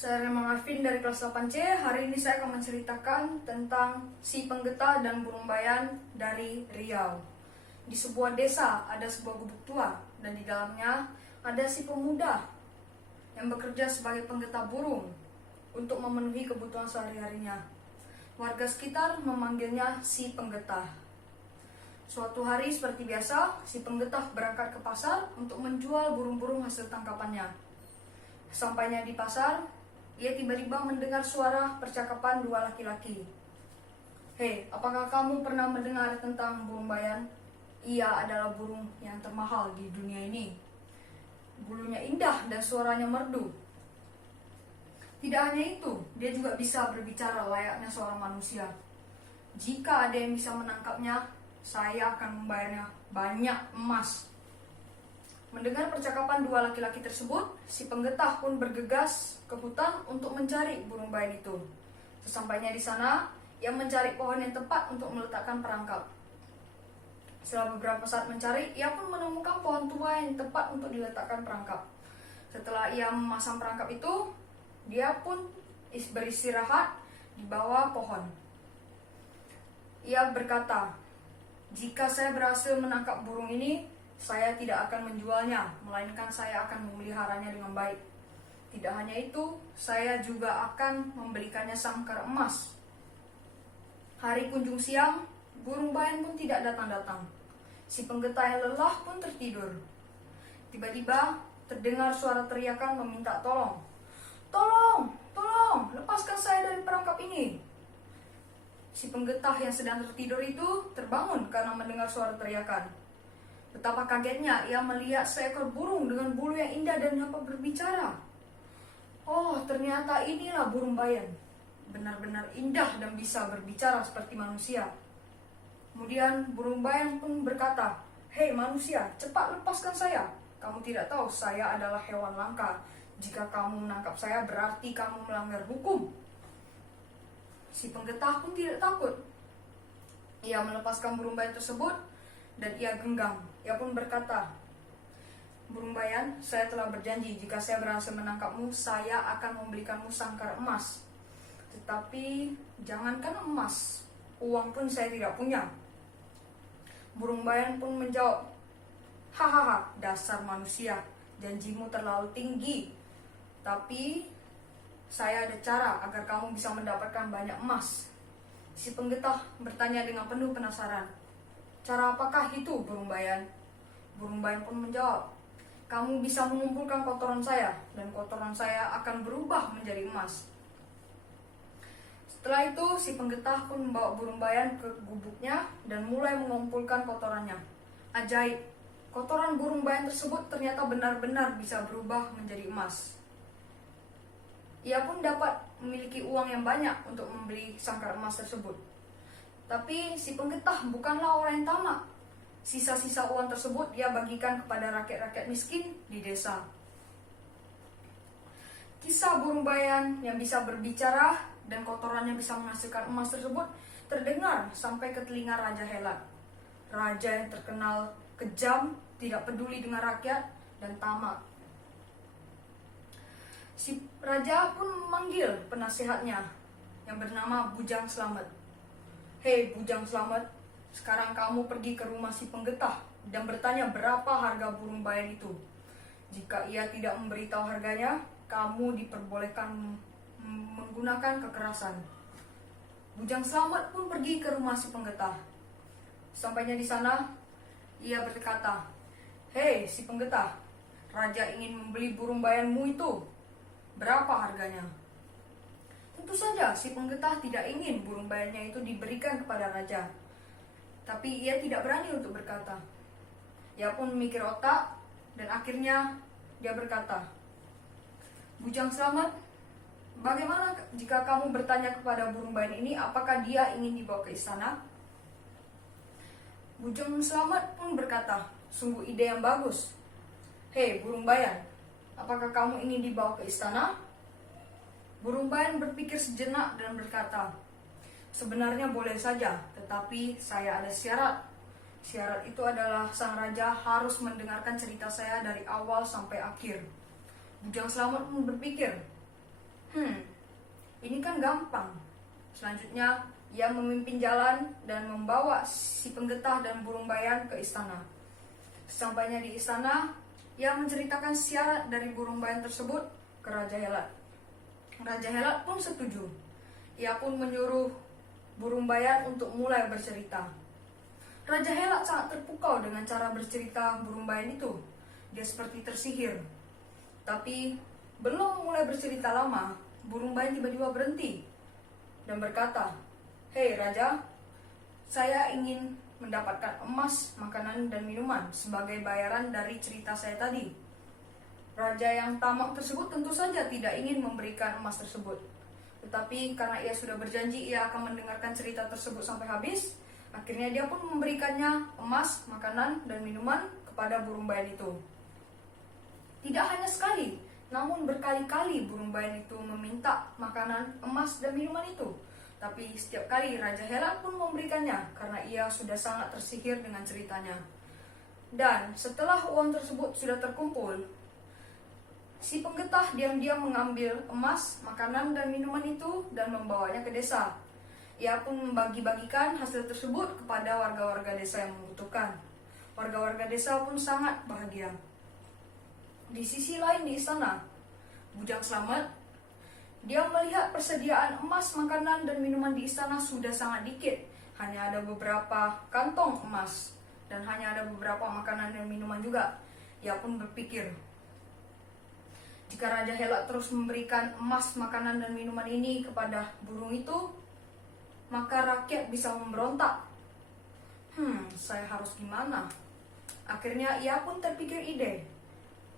Saya Remang Arvin dari kelas 8C. Hari ini saya akan menceritakan tentang si penggeta dan burung bayan dari Riau. Di sebuah desa ada sebuah gubuk tua dan di dalamnya ada si pemuda yang bekerja sebagai penggeta burung untuk memenuhi kebutuhan sehari-harinya. Warga sekitar memanggilnya si penggeta. Suatu hari seperti biasa, si penggeta berangkat ke pasar untuk menjual burung-burung hasil tangkapannya. Sampainya di pasar, ia tiba-tiba mendengar suara percakapan dua laki-laki. "Hei, apakah kamu pernah mendengar tentang burung bayan? Ia adalah burung yang termahal di dunia ini. Bulunya indah dan suaranya merdu. Tidak hanya itu, dia juga bisa berbicara layaknya seorang manusia. Jika ada yang bisa menangkapnya, saya akan membayarnya banyak emas." Mendengar percakapan dua laki-laki tersebut, si penggeta pun bergegas ke hutan untuk mencari burung bayan itu. Sesampainya di sana, ia mencari pohon yang tepat untuk meletakkan perangkap. Setelah beberapa saat mencari, ia pun menemukan pohon tua yang tepat untuk diletakkan perangkap. Setelah ia memasang perangkap itu, dia pun beristirahat di bawah pohon. Ia berkata, "Jika saya berhasil menangkap burung ini, saya tidak akan menjualnya, melainkan saya akan memeliharanya dengan baik. Tidak hanya itu, saya juga akan membelikannya sangkar emas." Hari kunjung siang, burung bayan pun tidak datang-datang. Si penggeta yang lelah pun tertidur. Tiba-tiba terdengar suara teriakan meminta tolong. "Tolong, tolong, lepaskan saya dari perangkap ini." Si penggeta yang sedang tertidur itu terbangun karena mendengar suara teriakan. Betapa kagetnya ia melihat seekor burung dengan bulu yang indah dan dapat berbicara. Oh, ternyata inilah burung bayan. Benar-benar indah dan bisa berbicara seperti manusia. Kemudian burung bayan pun berkata, "Hei manusia, cepat lepaskan saya. Kamu tidak tahu saya adalah hewan langka. Jika kamu menangkap saya berarti kamu melanggar hukum." Si penggeta pun tidak takut. Ia melepaskan burung bayan tersebut dan ia genggam. Ia pun berkata, "Burung bayan, saya telah berjanji jika saya berhasil menangkapmu, saya akan memberikanmu sangkar emas. Tetapi jangankan emas, uang pun saya tidak punya." Burung bayan pun menjawab, "Hahaha, dasar manusia, janjimu terlalu tinggi. Tapi saya ada cara agar kamu bisa mendapatkan banyak emas." Si penggeta bertanya dengan penuh penasaran, "Cara apakah itu, burung bayan?" Burung bayan pun menjawab, "Kamu bisa mengumpulkan kotoran saya, dan kotoran saya akan berubah menjadi emas." Setelah itu, si penggeta pun membawa burung bayan ke gubuknya dan mulai mengumpulkan kotorannya. Ajaib, kotoran burung bayan tersebut ternyata benar-benar bisa berubah menjadi emas. Ia pun dapat memiliki uang yang banyak untuk membeli sangkar emas tersebut. Tapi si penggeta bukanlah orang yang tamak. Sisa-sisa uang tersebut dia bagikan kepada rakyat-rakyat miskin di desa. Kisah burung bayan yang bisa berbicara dan kotorannya bisa menghasilkan emas tersebut terdengar sampai ke telinga Raja Helat. Raja yang terkenal kejam, tidak peduli dengan rakyat, dan tamak. Si raja pun memanggil penasihatnya yang bernama Bujang Slamet. "Hei Bujang Slamet, sekarang kamu pergi ke rumah si penggeta dan bertanya berapa harga burung bayan itu. Jika ia tidak memberitahu harganya, kamu diperbolehkan menggunakan kekerasan." Bujang Slamet pun pergi ke rumah si penggeta. Sampainya di sana, ia berkata, "Hei si penggeta, raja ingin membeli burung bayanmu itu. Berapa harganya?" Tentu saja si penggeta tidak ingin burung bayannya itu diberikan kepada raja. Tapi ia tidak berani untuk berkata. Ia pun memikir otak dan akhirnya dia berkata, "Bujang Slamet, bagaimana jika kamu bertanya kepada burung bayan ini apakah dia ingin dibawa ke istana?" Bujang Slamet pun berkata, "Sungguh ide yang bagus. Hei burung bayan, apakah kamu ingin dibawa ke istana?" Burung bayan berpikir sejenak dan berkata, "Sebenarnya boleh saja, tetapi saya ada syarat. Syarat itu adalah sang raja harus mendengarkan cerita saya dari awal sampai akhir." Bujang Slamet pun berpikir, Ini kan gampang. Selanjutnya, ia memimpin jalan dan membawa si penggetah dan burung bayan ke istana. Sesampainya di istana, ia menceritakan syarat dari burung bayan tersebut ke Raja Helat. Raja Helat pun setuju. Ia pun menyuruh burung bayan untuk mulai bercerita. Raja Helat sangat terpukau dengan cara bercerita burung bayan itu. Dia seperti tersihir. Tapi belum mulai bercerita lama, burung bayan tiba-tiba berhenti dan berkata, "Hei Raja, saya ingin mendapatkan emas, makanan, dan minuman sebagai bayaran dari cerita saya tadi." Raja yang tamak tersebut tentu saja tidak ingin memberikan emas tersebut. Tetapi karena ia sudah berjanji ia akan mendengarkan cerita tersebut sampai habis, akhirnya dia pun memberikannya emas, makanan, dan minuman kepada burung bayan itu. Tidak hanya sekali, namun berkali-kali burung bayan itu meminta makanan, emas, dan minuman itu. Tapi setiap kali Raja Helat pun memberikannya karena ia sudah sangat tersihir dengan ceritanya. Dan setelah uang tersebut sudah terkumpul, si penggetah diam-diam mengambil emas, makanan, dan minuman itu dan membawanya ke desa. Ia pun membagi-bagikan hasil tersebut kepada warga-warga desa yang membutuhkan. Warga-warga desa pun sangat bahagia. Di sisi lain di istana, Bujang Slamet, dia melihat persediaan emas, makanan, dan minuman di istana sudah sangat dikit. Hanya ada beberapa kantong emas dan hanya ada beberapa makanan dan minuman juga. Ia pun berpikir, jika Raja Helat terus memberikan emas, makanan, dan minuman ini kepada burung itu, maka rakyat bisa memberontak. Saya harus gimana? Akhirnya ia pun terpikir ide.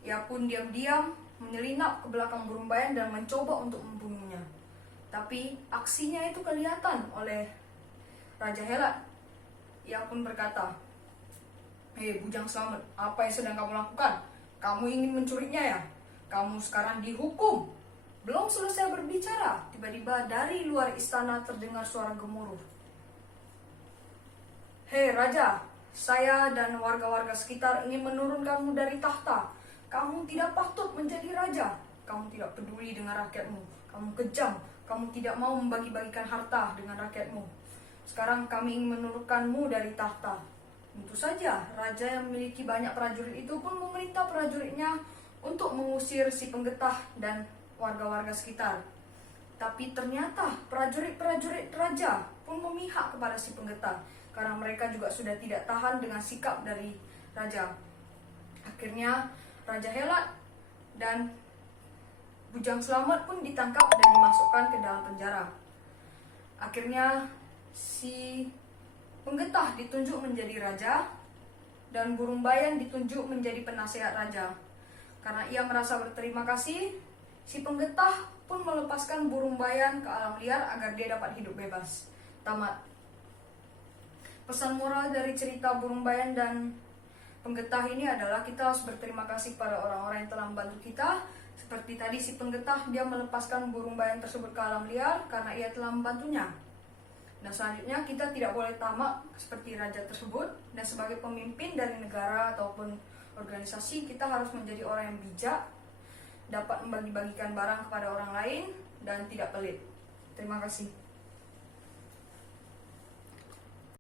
Ia pun diam-diam menyelinap ke belakang burung bayan dan mencoba untuk membunuhnya. Tapi aksinya itu kelihatan oleh Raja Helat. Ia pun berkata, "Hei Bujang Slamet, apa yang sedang kamu lakukan? Kamu ingin mencurinya ya? Kamu sekarang dihukum." Belum selesai berbicara, tiba-tiba dari luar istana terdengar suara gemuruh. "Hei Raja, saya dan warga-warga sekitar ingin menurunkanmu dari tahta. Kamu tidak patut menjadi raja. Kamu tidak peduli dengan rakyatmu. Kamu kejam. Kamu tidak mau membagi-bagikan harta dengan rakyatmu. Sekarang kami ingin menurunkanmu dari tahta." Tentu saja, raja yang memiliki banyak prajurit itu pun memerintah prajuritnya untuk mengusir si penggetah dan warga-warga sekitar. Tapi ternyata prajurit-prajurit raja pun memihak kepada si penggetah karena mereka juga sudah tidak tahan dengan sikap dari raja. Akhirnya Raja Helat dan Bujang Slamet pun ditangkap dan dimasukkan ke dalam penjara. Akhirnya si penggetah ditunjuk menjadi raja dan burung bayan ditunjuk menjadi penasehat raja. Karena ia merasa berterima kasih, si penggetah pun melepaskan burung bayan ke alam liar agar dia dapat hidup bebas. Tamat. Pesan moral dari cerita burung bayan dan penggetah ini adalah kita harus berterima kasih pada orang-orang yang telah membantu kita. Seperti tadi si penggetah, dia melepaskan burung bayan tersebut ke alam liar karena ia telah membantunya. Dan selanjutnya kita tidak boleh tamak seperti raja tersebut. Dan sebagai pemimpin dari negara ataupun organisasi, kita harus menjadi orang yang bijak, dapat membagi-bagikan barang kepada orang lain, dan tidak pelit. Terima kasih.